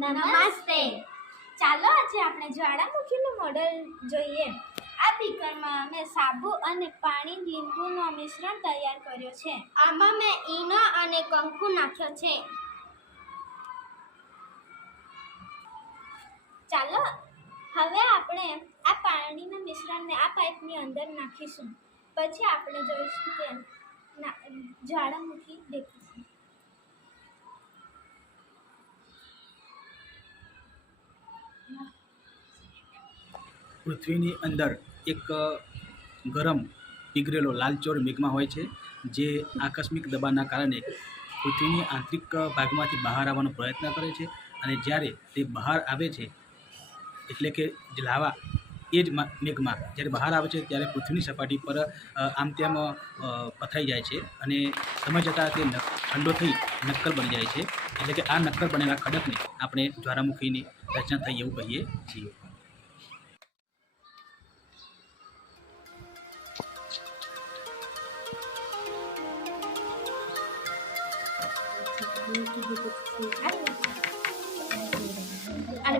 નમસ્તે. ચાલો આજે આપણે જ્વાળામુખીનું મોડલ જોઈએ. આ બીકરમાં મેં સાબુ અને પાણી લીંબુનો મિશ્રણ તૈયાર કર્યો છે. આમાં મેં ઈનો અને કંકુ નાખ્યો છે. ચાલો હવે આપણે આ પાણીના મિશ્રણને આ પાઇપની અંદર નાખીશું. પછી આપણે જોઈશું કે જ્વાળામુખી દેખાશે. પૃથ્વીની અંદર એક ગરમ પીગળેલો લાલચોળ મેઘમા હોય છે, જે આકસ્મિક દબાણના કારણે પૃથ્વીની આંતરિક ભાગમાંથી બહાર આવવાનો પ્રયત્ન કરે છે. અને જ્યારે તે બહાર આવે છે, એટલે કે જે લાવા એ જ મેઘમા જ્યારે બહાર આવે છે ત્યારે પૃથ્વીની સપાટી પર આમ તેમ પથરાઈ જાય છે અને સમય જતાં તે ઠંડો થઈ નક્કર બની જાય છે. એટલે કે આ નક્કર બનેલા ખડકને આપણે જ્વાળામુખીની રચના થઈ એવું કહીએ છીએ. Ada